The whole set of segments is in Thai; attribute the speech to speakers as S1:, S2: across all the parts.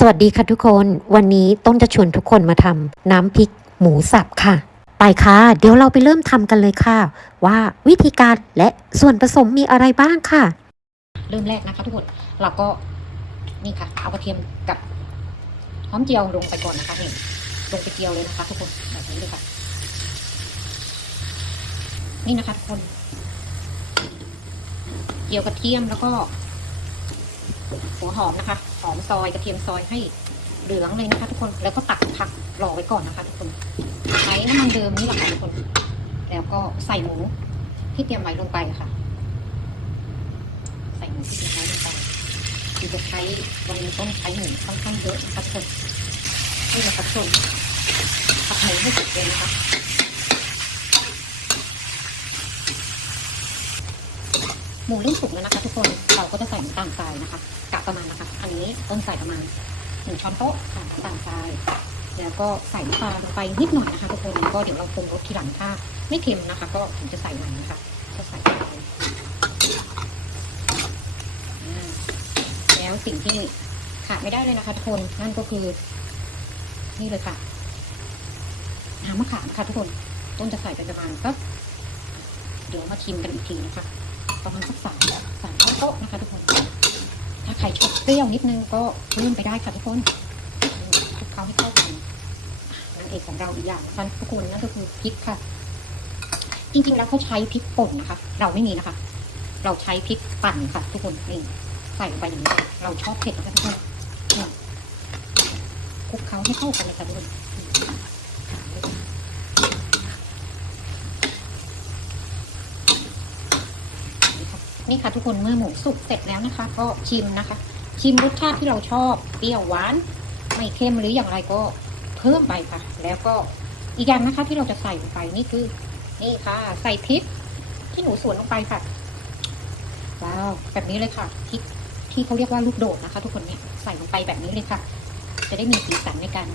S1: สวัสดีค่ะทุกคน วันนี้ต้นจะชวนทุกคนมาทำน้ำพริกหมูสับค่ะ ไปค่ะ เดี๋ยวเราไปเริ่มทำกันเลยค่ะ ว่าวิธีการและส่วนผสมมีอะไรบ้างค่ะ เริ่มแรกนะคะทุกคนเราก็นี่ค่ะ เอากระเทียมกับหอมเจียวลงไปก่อนนะคะนี่ลงไปเจียวเลยนะคะ ทุกคนแบบนี้เลยค่ะ นี่นะคะทุกคน เจียวกระเทียมแล้วก็ หัวหอมนะคะ หอมซอยกระเทียมซอยให้เหลืองเลยนะคะ ทุกคน แล้วก็ตักผักรอไว้ก่อนนะคะ ทุกคน ใช้น้ำมันเดิมนี่แหละค่ะทุกคน แล้วก็ใส่หมูที่เตรียมไว้ลงไปค่ะ ใส่หมูที่เตรียมไว้ลงไปคือจะใช้วันนี้ต้องใช้หมูค่อนข้างเยอะนะคะทุกคนนี่นะคะทุกคนผัดหมูให้สุกเลยนะคะ หมูเริ่มสุกแล้วนะคะ ทุกคนเราก็จะใส่น้ำตาลทรายนะคะกะประมาณนะคะ อันนี้ต้นใส่ประมาณหนึ่งช้อนโต๊ะค่ะน้ำตาลทรายแล้วก็ใส่น้ำปลาลงไปนิดหน่อยนะคะ ทุกคนแล้วก็เดี๋ยวเราปรุงรสทีหลังถ้าไม่เค็มนะคะ ก็ถึงจะใส่ใหม่นะคะก็ใส่ไปแล้วสิ่งที่ขาดไม่ได้เลยนะคะ ทุกคนนั่นก็คือ นี่เลยค่ะน้ำมะขามค่ะทุกคน ต้นจะใส่ไปประมาณก็เดี๋ยวมาชิมกันอีกทีนะคะ ประมาณสักสามสามช้อนโต๊ะนะคะทุกคน ถ้าใครชอบเปรี้ยวนิดนึงก็เพิ่มไปได้ค่ะทุกคนคลุกเคล้าให้เข้ากันนางเอกของเราอีกอย่างนะคะทุกคนนั่นก็คือพริกค่ะ จริงๆแล้วเขาใช้พริกป่นนะคะ เราไม่มีนะคะ เราใช้พริกปั่นค่ะ ทุกคนนี่ใส่ลงไปอย่างนี้ เราชอบเผ็ดนะคะทุกคนคลุกเคล้าให้เข้ากันเลยค่ะทุกคน นี่ค่ะทุกคนเมื่อหมูสุกเสร็จแล้วนะคะ ก็ชิมนะคะ ชิมรสชาติที่เราชอบเปรี้ยวหวาน ไม่เค็มหรืออย่างไรก็เพิ่มไปค่ะ แล้วก็อีกอย่างนะคะที่เราจะใส่ลงไปนี่คือ นี่ค่ะ ใส่พริกที่หนูสวนลงไปค่ะว้าวแบบนี้เลยค่ะพริกที่เขาเรียกว่าลูกโดดนะคะ ทุกคนเนี่ยใส่ลงไปแบบนี้เลยค่ะ จะได้มีสีสันในการ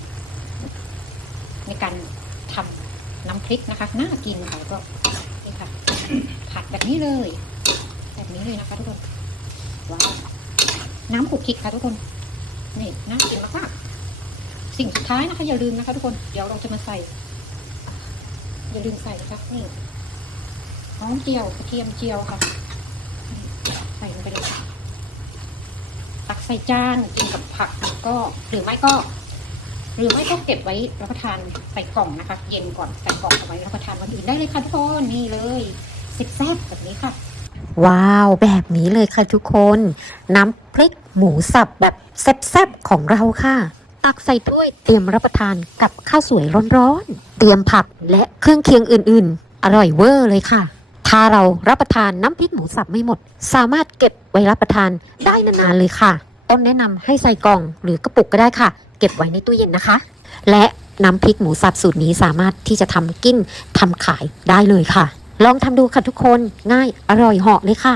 S1: ในการทำน้ำพริกนะคะน่ากินค่ะก็นี่ค่ะ ผัดแบบนี้เลย นี้เลยนะคะทุกคนว้าวน้ำขลุกขิกค่ะทุกคน นี่น่ากินมากๆสิ่งสุดท้ายนะคะอย่าลืมนะคะ ทุกคนเดี๋ยวเราจะมาใส่ อย่าลืมใส่นะคะนี่หอมเจียวกระเทียมเจียวค่ะ ใส่ลงไปเลยค่ะตักใส่จานกินกับผักก็หรือไม่ก็ หรือไม่ก็เก็บไว้รับประทานใส่กล่องนะคะ เย็นก่อนใส่กล่องเอาไว้รับประทานวันอื่นได้เลยค่ะทุกคนนี่เลยสิบแซ่บแบบนี้ค่ะ ว้าว แบบนี้เลยค่ะทุกคน น้ำพริกหมูสับแบบแซ่บๆของเราค่ะ ตักใส่ถ้วยเตรียมรับประทานกับข้าวสวยร้อนๆ เตรียมผักและเครื่องเคียงอื่นๆ อร่อยเวอร์เลยค่ะ ถ้าเรารับประทานน้ำพริกหมูสับไม่หมด สามารถเก็บไว้รับประทานได้นานๆเลยค่ะ ต้นแนะนำให้ใส่กล่องหรือกระปุกก็ได้ค่ะ เก็บไว้ในตู้เย็นนะคะ และน้ำพริกหมูสับสูตรนี้สามารถที่จะทำกินทำขายได้เลยค่ะ ลองทำดูค่ะทุกคนง่ายอร่อยเหาะเลยค่ะ